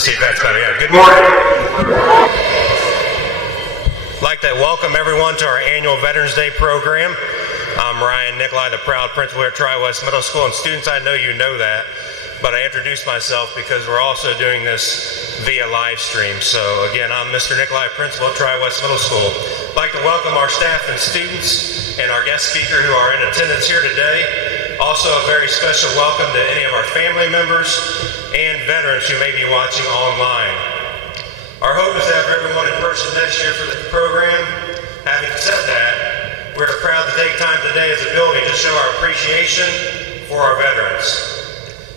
Let's see if that's better. Yeah. Good morning. I'd like to welcome everyone to our annual Veterans Day program. I'm Ryan Nicolai, the proud principal here at Tri-West Middle School, and students, I know you know that, but I introduced myself because we're also doing this via live stream. So again, I'm Mr. Nicolai, principal at Tri-West Middle School. I'd like to welcome our staff and students and our guest speaker who are in attendance here today. Also a very special welcome to any of our family members and veterans who may be watching online. Our hope is to have everyone in person next year for the program. Having said that, we're proud to take time today as a building to show our appreciation for our veterans.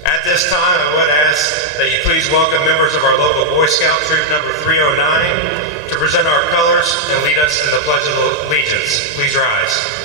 At this time, I would ask that you please welcome members of our local Boy Scout Troop number 309 to present our colors and lead us in the Pledge of Allegiance. Please rise.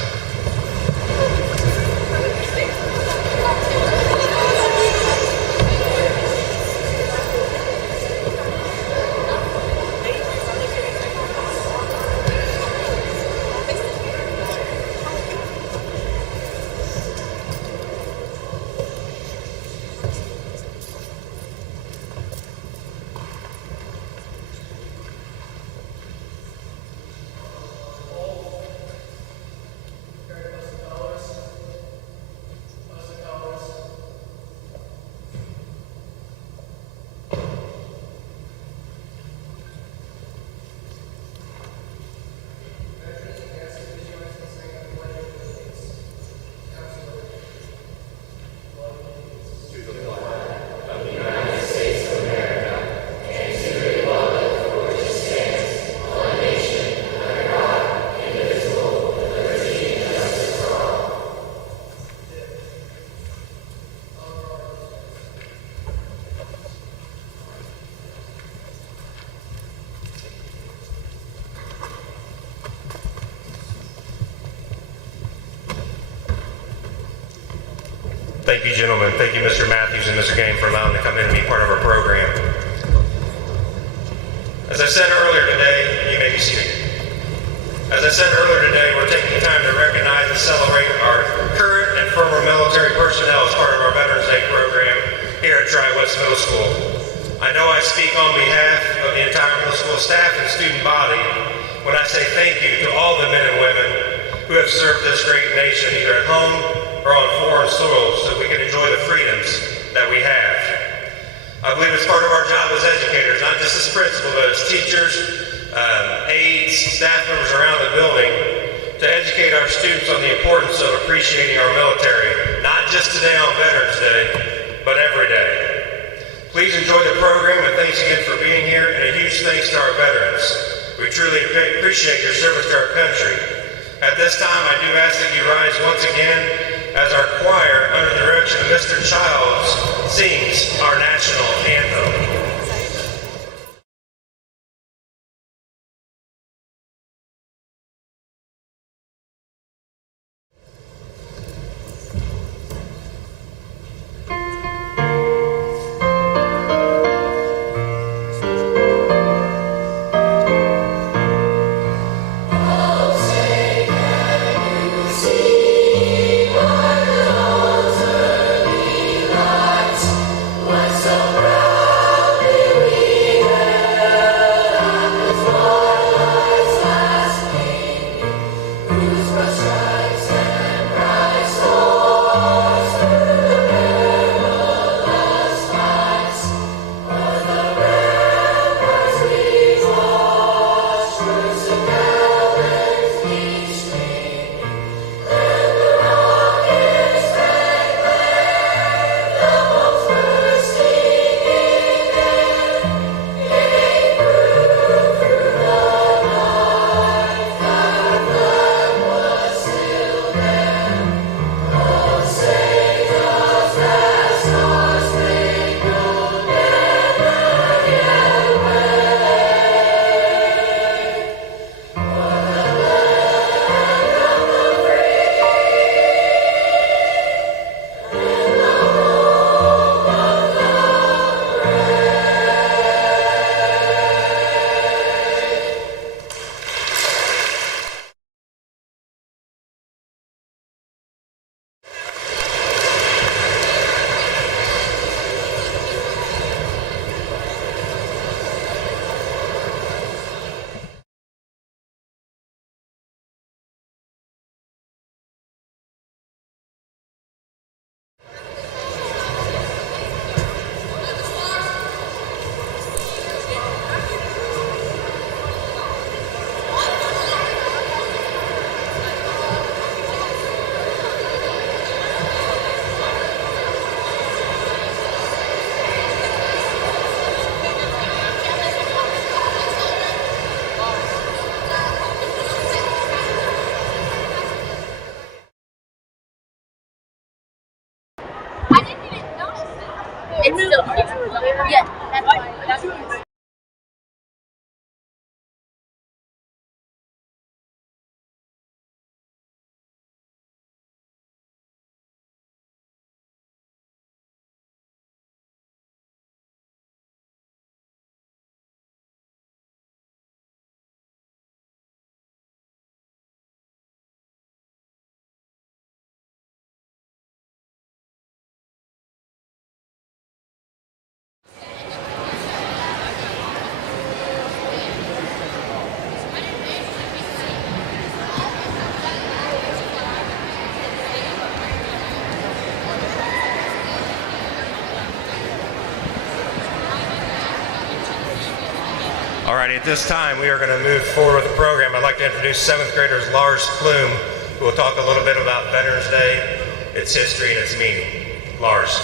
Thank you, gentlemen. Thank you, Mr. Matthews and Mr. Game, for allowing me to come in and be part of our program. As I said earlier today, you may be seated. As I said earlier today, we're taking time to recognize and celebrate our current and former military personnel as part of our Veterans Day program here at Tri-West Middle School. I know I speak on behalf of the entire middle school staff and student body when I say thank you to all the men and women who have served this great nation either at home or on foreign soil so we can enjoy the freedoms that we have. I believe it's part of our job as educators, not just as principals, but as teachers, aides, staff members around the building, to educate our students on the importance of appreciating our military, not just today on Veterans Day, but every day. Please enjoy the program, and thanks again for being here, and a huge thanks to our veterans. We truly appreciate your service to our country. At this time, I do ask that you rise once again as our choir, under the direction of Mr. Childs, sings our national anthem. So bright. Yeah, that's why. That's why. All right, at this time, we are going to move forward with the program. I'd like to introduce 7th graders Lars Plume, who will talk a little bit about Veterans Day, its history, and its meaning. Lars.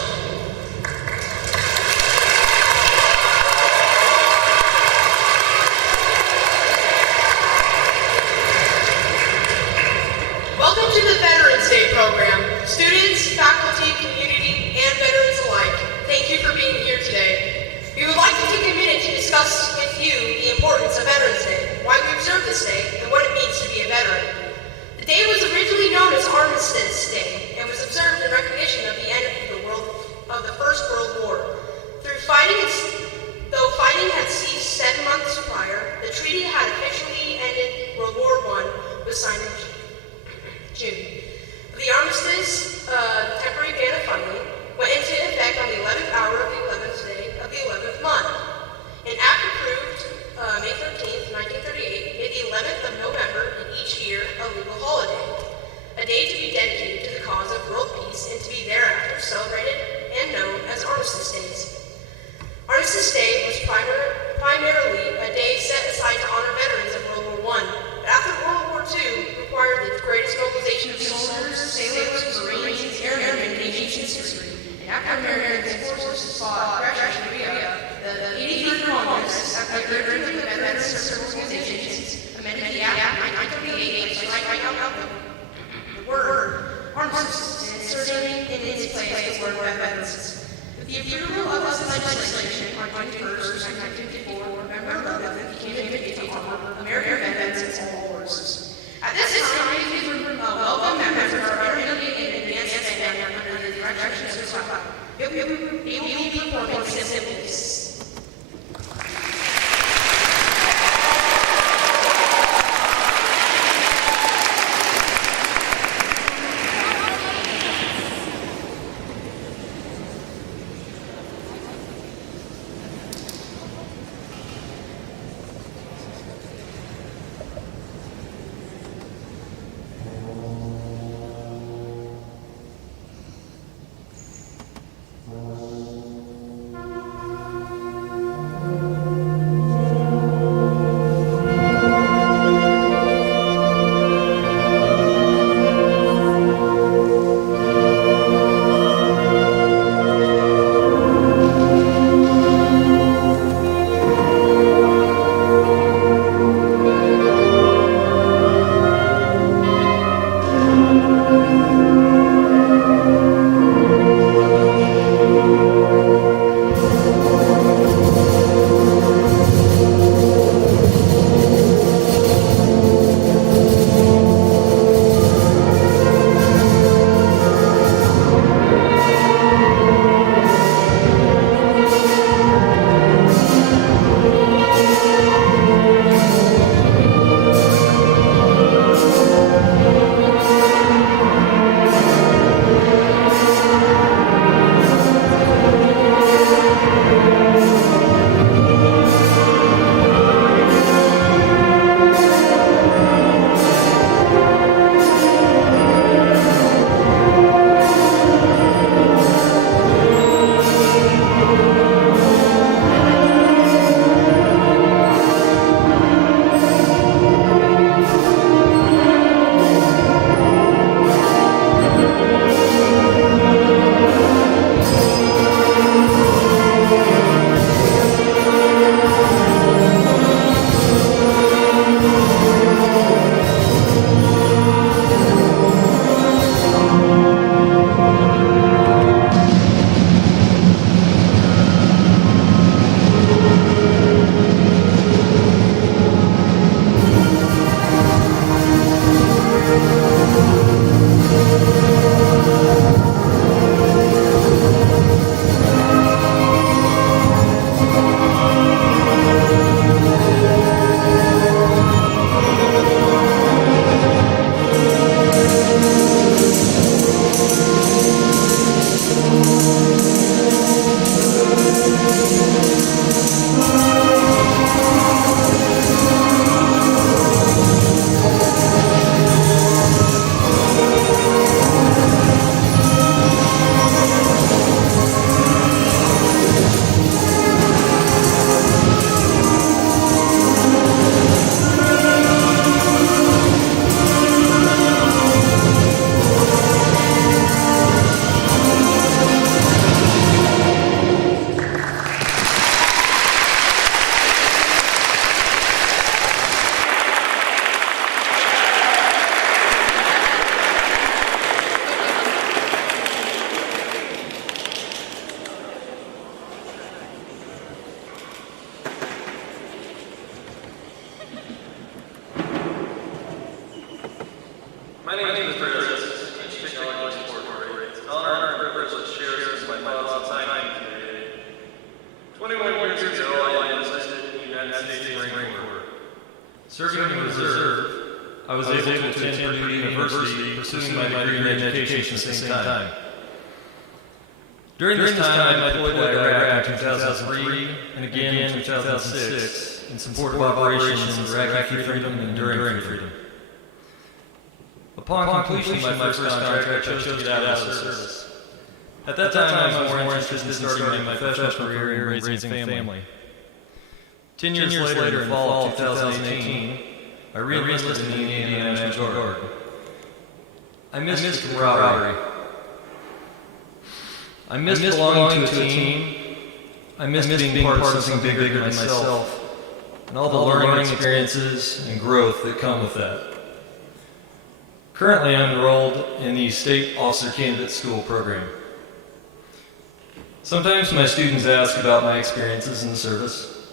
Welcome to the Veterans Day program. Students, faculty, community, and veterans alike, thank you for being here today. We would like to take a minute to discuss with you the importance of Veterans Day, why we observe this day, and what it means to be a veteran. The day was originally known as Armistice Day and was observed in recognition of the end of the First World War. Though fighting had ceased 7 months prior, the treaty had officially ended. World War I was signed in June. The Armistice, temporary ban of fighting, went into effect on the 11th hour of the 11th day of the 11th month. An act approved May 13th, 1938, made the 11th of November in each year a legal holiday, a day to be dedicated to the cause of world peace and to be thereafter celebrated and known as Armistice Days. Armistice Day was primarily a day set aside to honor veterans of World War I, but after World War II required the greatest mobilization of soldiers, sailors, Marines, airmen, and aviation history. And after American forces fought Russia and Korea, the 83rd Congress, after urging the veterans service organizations, amended the Act of 1938 by striking out the word Armistice and inserting in its place the word veterans. With the approval of this legislation on June 1st, 1954, November 11th became a day to honor American veterans and all wars. At this time, these were welcome members of our intermediate and advanced band under the direction of Mr. Papa. They will be performing symphonies. My name is Mr. Armistice. I teach technology support coordinator. It's an honor and privilege to share some of my thoughts on time today. 21 years ago, I enlisted in the United States Marine Corps. Serving in the reserve, I was able to attend Purdue University, pursuing my degree in education at the same time. During this time, I deployed to Iraq in 2003 and again in 2006 in support of operations Iraqi freedom and enduring freedom. Upon completion of my first contract, I chose to get out of the service. At that time, I was more interested in starting my professional career and raising a family. 10 years later, in fall of 2018, I re-enlisted in the Indiana National Guard. I missed the camaraderie. I missed belonging to a team. I missed being part of something bigger than myself, and all the learning experiences and growth that come with that. Currently, I'm enrolled in the State Officer Candidate School program. Sometimes my students ask about my experiences in the service.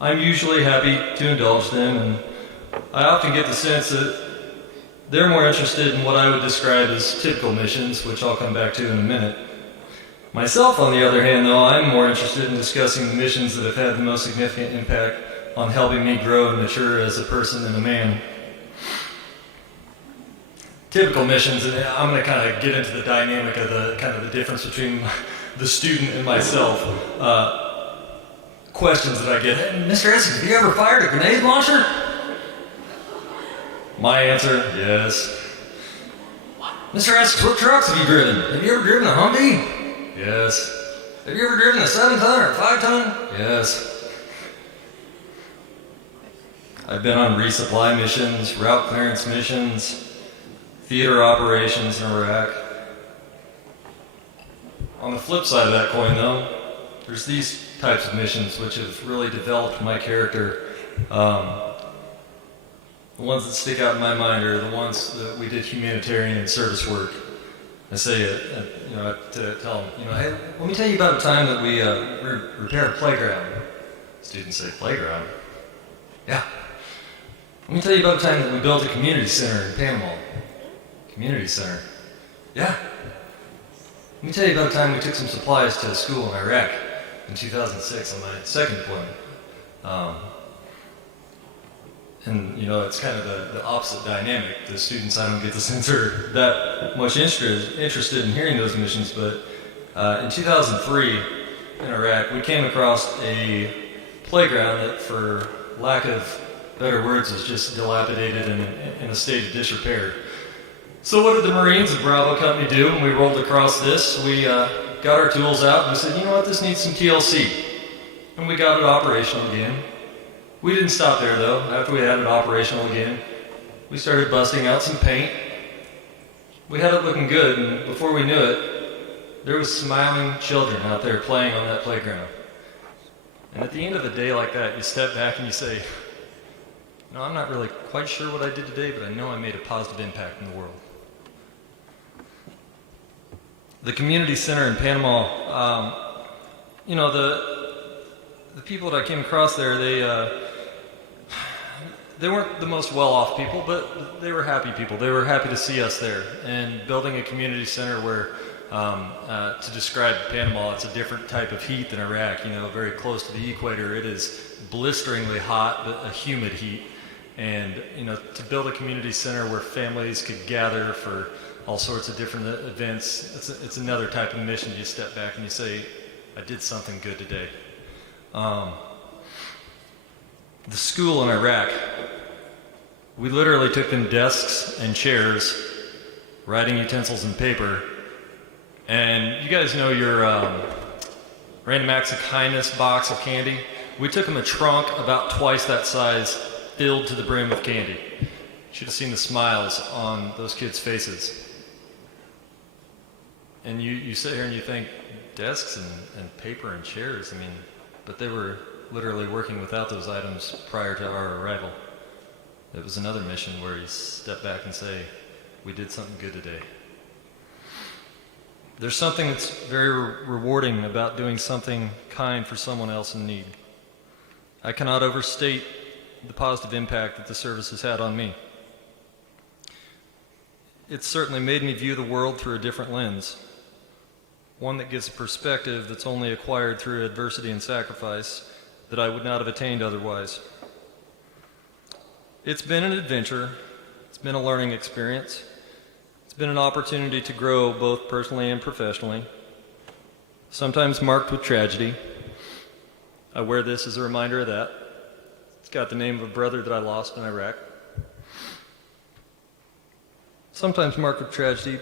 I'm usually happy to indulge them, and I often get the sense that they're more interested in what I would describe as typical missions, which I'll come back to in a minute. Myself, on the other hand, though, I'm more interested in discussing the missions that have had the most significant impact on helping me grow and mature as a person and a man. Typical missions, and I'm going to kind of get into the dynamic of the difference between the student and myself. Questions that I get: hey, Mr. Essex, have you ever fired a grenade launcher? My answer: yes. Mr. Essex, what trucks have you driven? Have you ever driven a Humvee? Yes. Have you ever driven a 7-ton or a 5-ton? Yes. I've been on resupply missions, route clearance missions, theater operations in Iraq. On the flip side of that coin, though, there's these types of missions which have really developed my character. The ones that stick out in my mind are the ones that we did humanitarian and service work. I say it, to tell them, hey, let me tell you about a time that we repaired a playground. Students say, playground? Yeah. Let me tell you about a time that we built a community center in Panama. Community center? Yeah. Let me tell you about a time we took some supplies to a school in Iraq in 2006 on my second deployment. And it's kind of the opposite dynamic. The students, I don't get the sense, are that much interested in hearing those missions, but in 2003 in Iraq, we came across a playground that, for lack of better words, was just dilapidated and in a state of disrepair. So what did the Marines of Bravo Company do when we rolled across this? We got our tools out and we said, you know what, this needs some TLC. And we got it operational again. We didn't stop there, though. After we had it operational again, we started busting out some paint. We had it looking good, and before we knew it, there was smiling children out there playing on that playground. And at the end of a day like that, you step back and you say, I'm not really quite sure what I did today, but I know I made a positive impact in the world. The community center in Panama, the people that I came across there, they weren't the most well-off people, but they were happy people. They were happy to see us there. And building a community center where, to describe Panama, it's a different type of heat than Iraq. Very close to the equator. It is blisteringly hot, but a humid heat. And, to build a community center where families could gather for all sorts of different events, it's another type of mission. You step back and you say, I did something good today. The school in Iraq, we literally took them desks and chairs, writing utensils and paper, and you guys know your random acts of kindness box of candy? We took them a trunk about twice that size, filled to the brim with candy. Should have seen the smiles on those kids' faces. And you sit here and you think, desks and paper and chairs, but they were literally working without those items prior to our arrival. It was another mission where you step back and say, we did something good today. There's something that's very rewarding about doing something kind for someone else in need. I cannot overstate the positive impact that the service has had on me. it's certainly made me view the world through a different lens, one that gives a perspective that's only acquired through adversity and sacrifice that I would not have attained otherwise. It's been an adventure, it's been a learning experience, it's been an opportunity to grow both personally and professionally, sometimes marked with tragedy. I wear this as a reminder of that. It's got the name of a brother that I lost in Iraq. Sometimes marked with tragedy.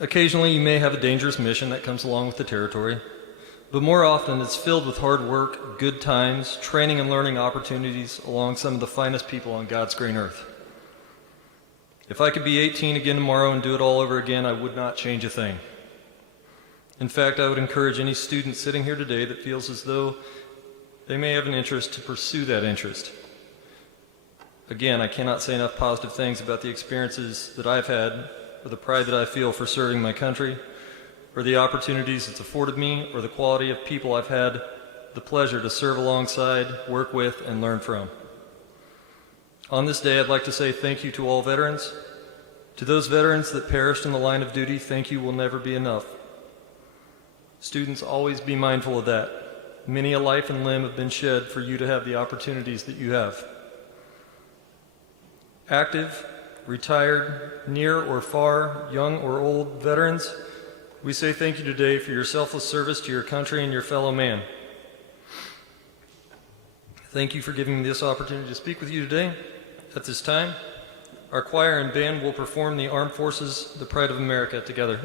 Occasionally you may have a dangerous mission that comes along with the territory, but more often it's filled with hard work, good times, training and learning opportunities along some of the finest people on God's green earth. If I could be 18 again tomorrow and do it all over again, I would not change a thing. In fact, I would encourage any student sitting here today that feels as though they may have an interest to pursue that interest. Again, I cannot say enough positive things about the experiences that I've had, or the pride that I feel for serving my country, or the opportunities it's afforded me, or the quality of people I've had the pleasure to serve alongside, work with, and learn from. On this day, I'd like to say thank you to all veterans. To those veterans that perished in the line of duty, thank you will never be enough. Students, always be mindful of that. Many a life and limb have been shed for you to have the opportunities that you have. Active, retired, near or far, young or old veterans, we say thank you today for your selfless service to your country and your fellow man. Thank you for giving me this opportunity to speak with you today. At this time, our choir and band will perform the Armed Forces, the Pride of America, together.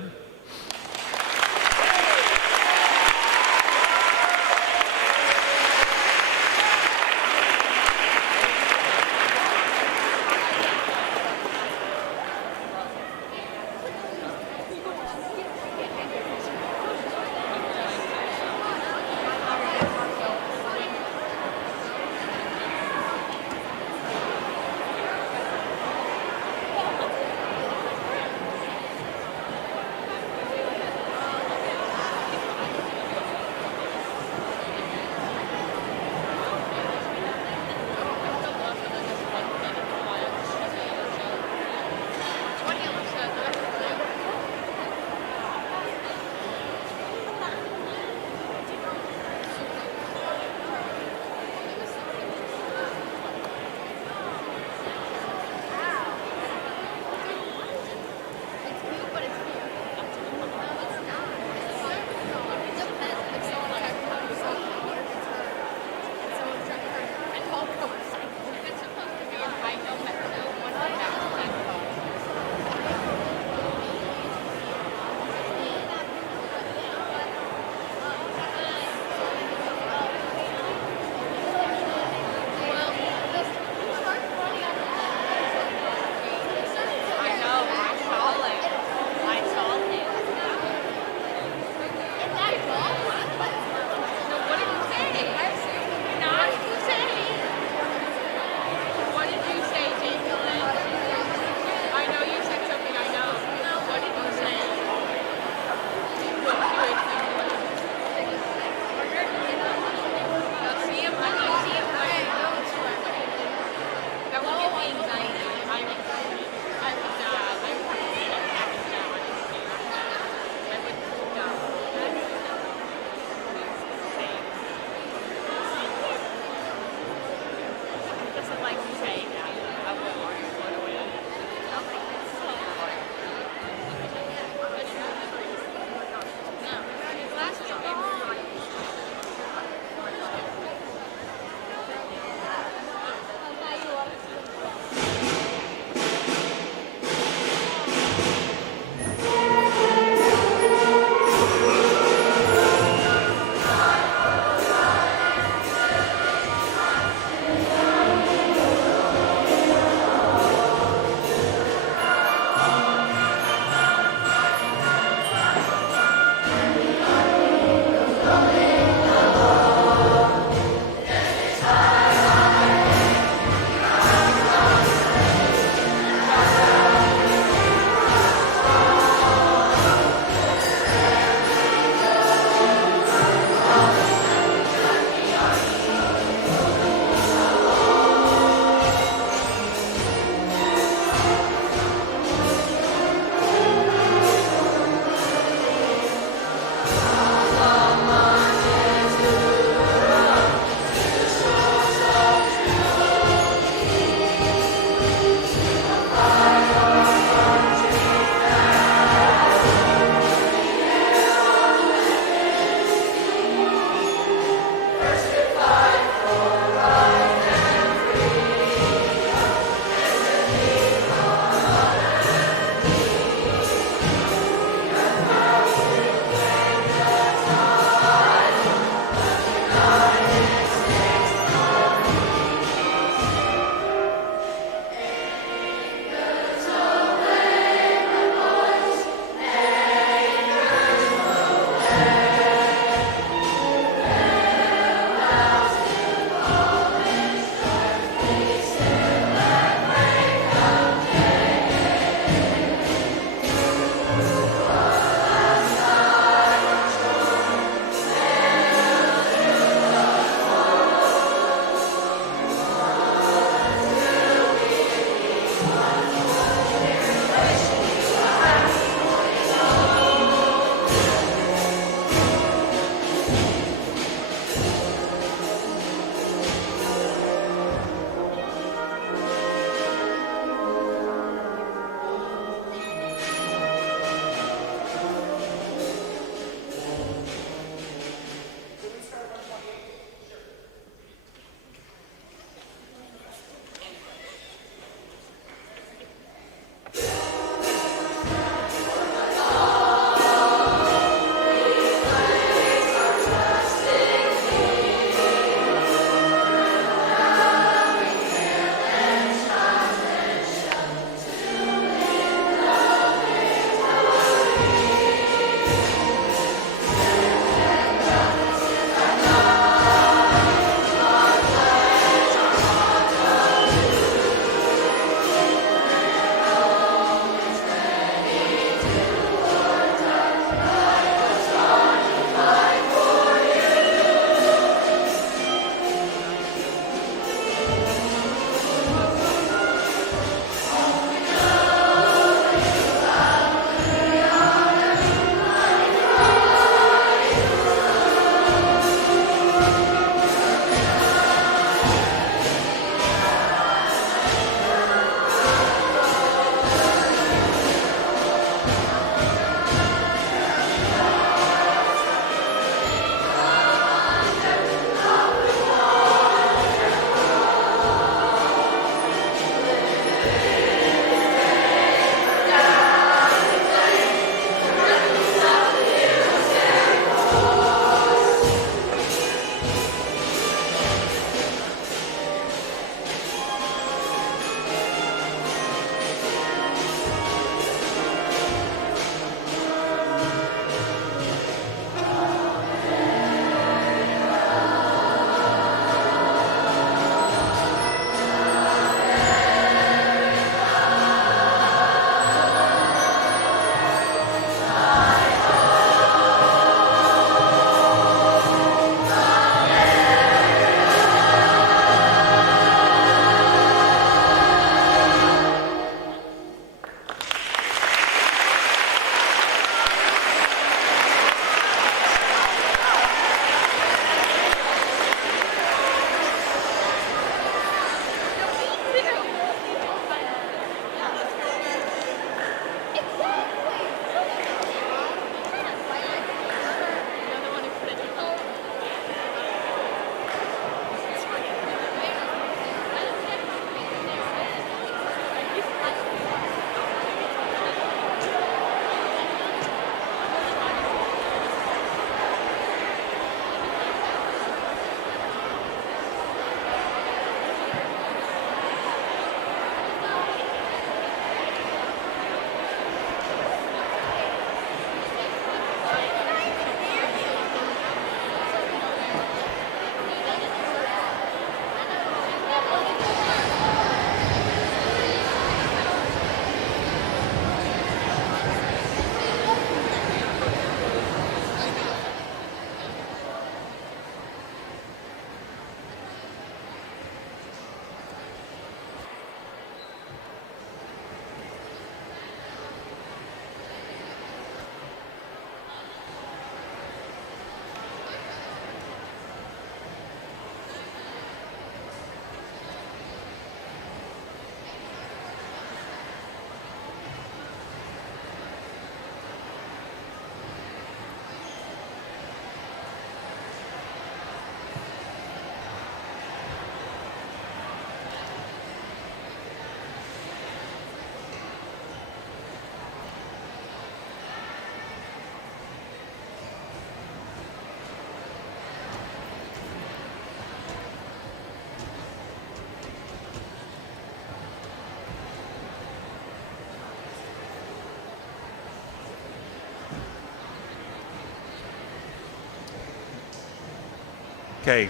Okay.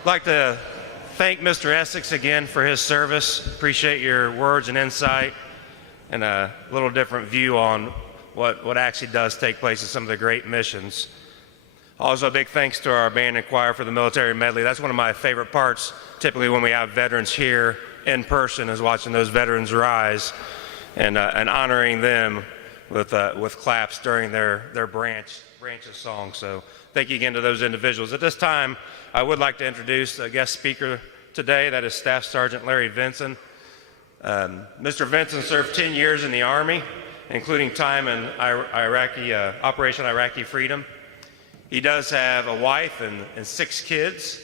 I'd like to thank Mr. Essex again for his service. Appreciate your words and insight and a little different view on what actually does take place at some of the great missions. Also, a big thanks to our band and choir for the military medley. That's one of my favorite parts, typically when we have veterans here in person, is watching those veterans rise and honoring them with claps during their branches song. So thank you again to those individuals. At this time, I would like to introduce a guest speaker today. That is Staff Sergeant Larry Vinson. Mr. Vinson served 10 years in the Army, including time in Operation Iraqi Freedom. He does have a wife and 6 kids.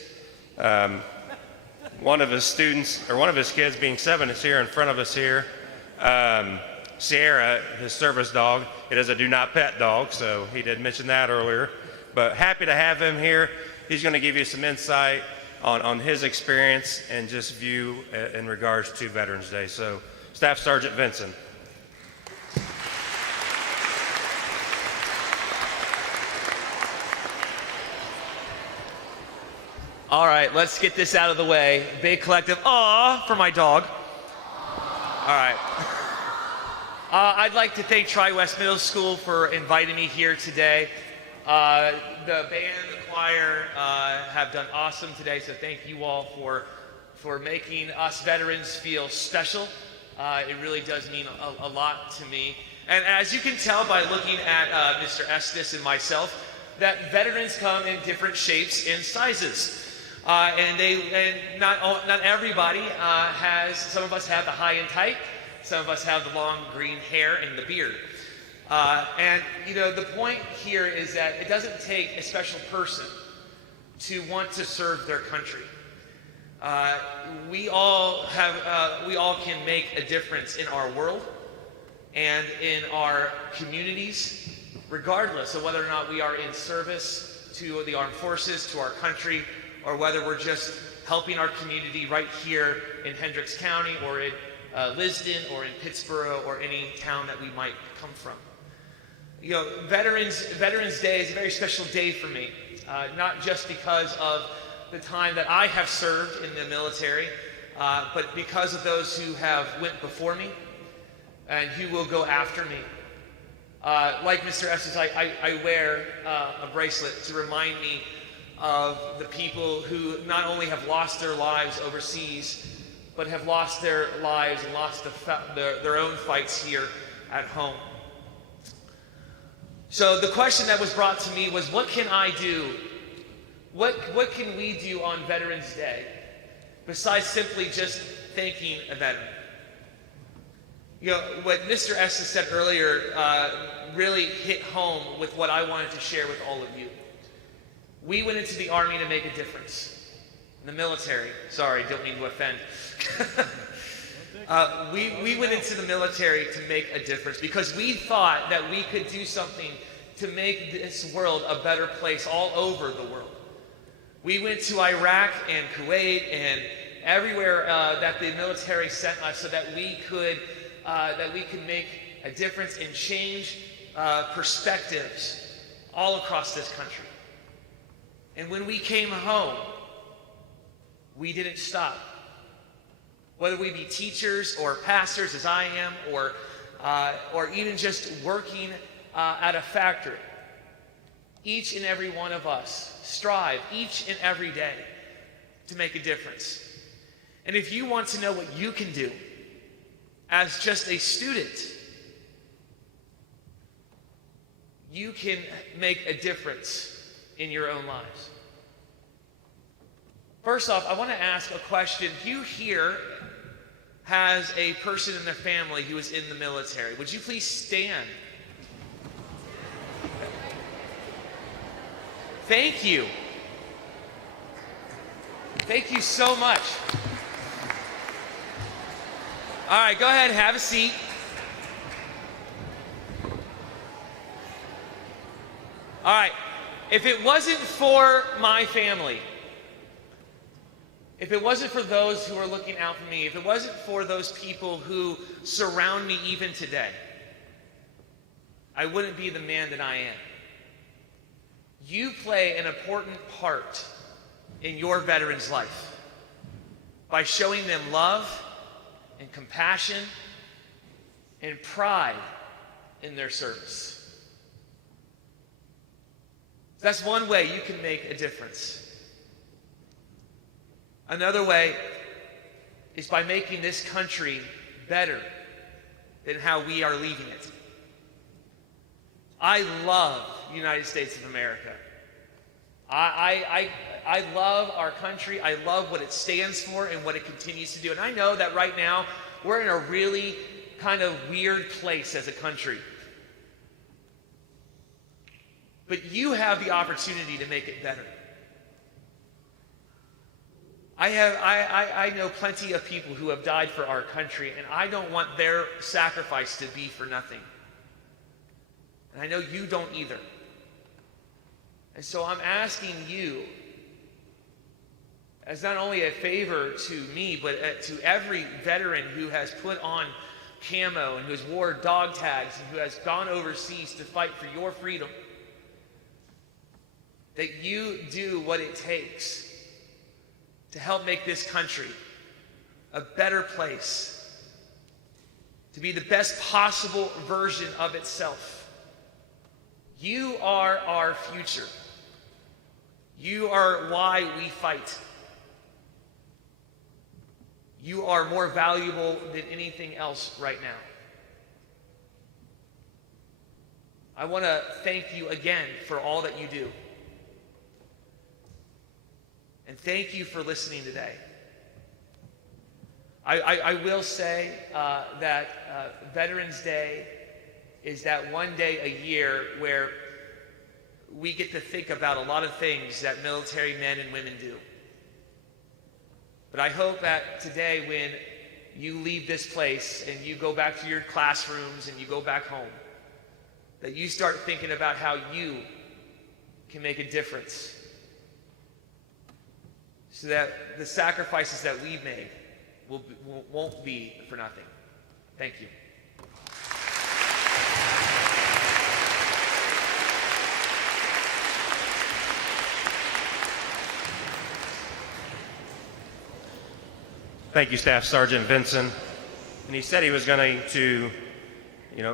One of his kids, being 7, is here in front of us here. Sierra, his service dog, it is a do not pet dog, so he did mention that earlier. But happy to have him here. He's going to give you some insight on his experience and just view in regards to Veterans Day. So, Staff Sergeant Vinson. All right, let's get this out of the way. Big collective aw for my dog. All right. I'd like to thank Tri-West Middle School for inviting me here today. The band, the choir have done awesome today, so thank you all for making us veterans feel special. It really does mean a lot to me. And as you can tell by looking at Mr. Estes and myself, that veterans come in different shapes and sizes. And not everybody has, some of us have the high and tight, some of us have the long green hair and the beard. And you know, the point here is that it doesn't take a special person to want to serve their country. We all can make a difference in our world and in our communities, regardless of whether or not we are in service to the armed forces, to our country, or whether we're just helping our community right here in Hendricks County or in Lisden or in Pittsburgh or any town that we might come from. You know, Veterans Day is a very special day for me, not just because of the time that I have served in the military, but because of those who have went before me and who will go after me. Like Mr. Estes, I wear a bracelet to remind me of the people who not only have lost their lives overseas, but have lost their lives and lost their own fights here at home. So the question that was brought to me was, what can I do? What can we do on Veterans Day besides simply just thanking a veteran? You know, what Mr. Estes said earlier really hit home with what I wanted to share with all of you. We went into the Army to make a difference. The military, sorry, don't mean to offend. We went into the military to make a difference because we thought that we could do something to make this world a better place all over the world. We went to Iraq and Kuwait and everywhere that the military sent us so that we could make a difference and change perspectives all across this country. And when we came home, we didn't stop. Whether we be teachers or pastors, as I am, or even just working at a factory, each and every one of us strive each and every day to make a difference. And if you want to know what you can do as just a student, you can make a difference in your own lives. First off, I want to ask a question. Who here has a person in their family who is in the military? Would you please stand? Thank you. Thank you so much. All right, go ahead, have a seat. All right, if it wasn't for my family, if it wasn't for those who are looking out for me, if it wasn't for those people who surround me even today, I wouldn't be the man that I am. You play an important part in your veteran's life by showing them love and compassion and pride in their service. That's one way you can make a difference. Another way is by making this country better than how we are leaving it. I love the United States of America. I love our country. I love what it stands for and what it continues to do. And I know that right now we're in a really kind of weird place as a country. But you have the opportunity to make it better. I know plenty of people who have died for our country, and I don't want their sacrifice to be for nothing. And I know you don't either. And so I'm asking you, as not only a favor to me, but to every veteran who has put on camo and who has wore dog tags and who has gone overseas to fight for your freedom, that you do what it takes to help make this country a better place, to be the best possible version of itself. You are our future. You are why we fight. You are more valuable than anything else right now. I want to thank you again for all that you do. And thank you for listening today. I will say that Veterans Day is that one day a year where we get to think about a lot of things that military men and women do. But I hope that today, when you leave this place and you go back to your classrooms and you go back home, that you start thinking about how you can make a difference, so that the sacrifices that we've made won't be for nothing. Thank you. Thank you, Staff Sergeant Vinson. And he said he was going to,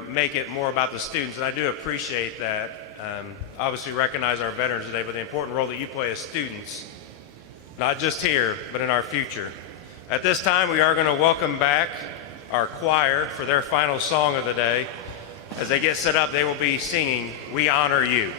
make it more about the students, and I do appreciate that. Obviously recognize our veterans today, but the important role that you play as students, not just here, but in our future. At this time, we are going to welcome back our choir for their final song of the day. As they get set up, they will be singing, "We Honor You."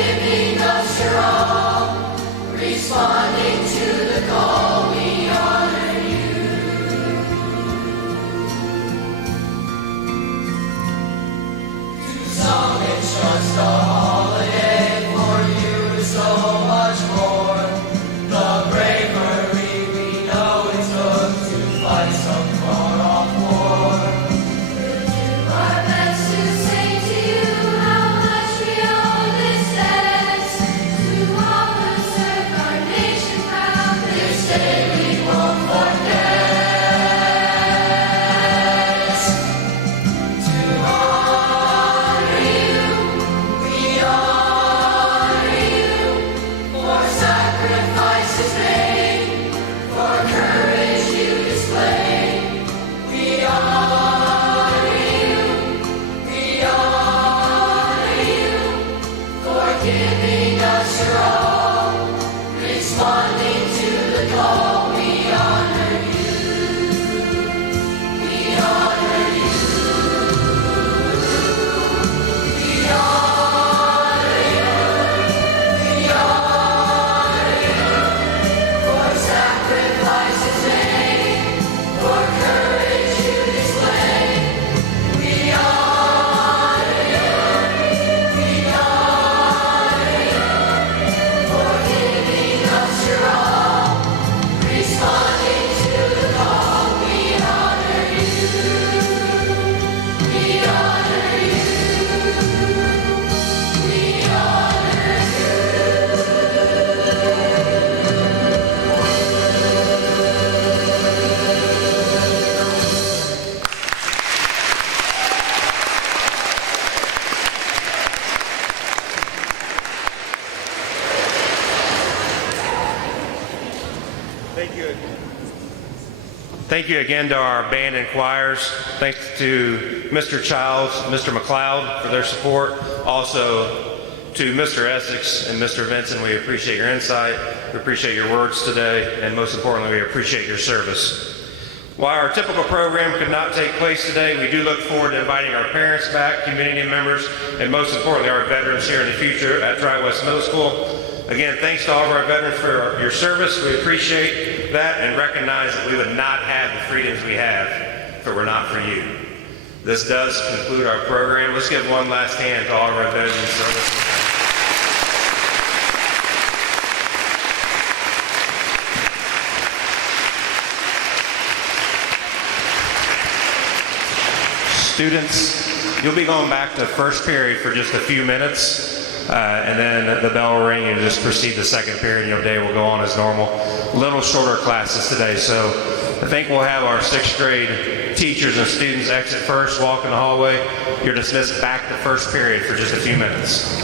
giving us your all, responding to the call, we honor you. To some it's just a holiday, for you is so much more. The bravery we know it took to fight some far-off war. We'll do our best to say to you how much we owe this debt. To all who served our nation proud, this day we won't forget. To honor you, we honor you, for sacrifices made, for courage you display. We honor you, for giving us your all, responding to the call. We honor you. We honor you. We honor you. We honor you, for sacrifices made, for courage you display. We honor you. We honor you, for giving us your all, responding to the call. We honor you. We honor you. We honor Thank you again to our band and choirs. Thanks to Mr. Childs, Mr. McLeod for their support. Also to Mr. Essex and Mr. Vinson, we appreciate your insight. We appreciate your words today. And most importantly, we appreciate your service. While our typical program could not take place today, we do look forward to inviting our parents back, community members, and most importantly, our veterans here in the future at Tri-West Middle School. Again, thanks to all of our veterans for your service. We appreciate that and recognize that we would not have the freedoms we have if it were not for you. This does conclude our program. Let's give one last hand to all of our veterans service. Students, you'll be going back to first period for just a few minutes. And then the bell will ring and just proceed to second period and your day will go on as normal. Little shorter classes today, so I think we'll have our 6th grade teachers and students exit first, walk in the hallway. You're dismissed back to first period for just a few minutes.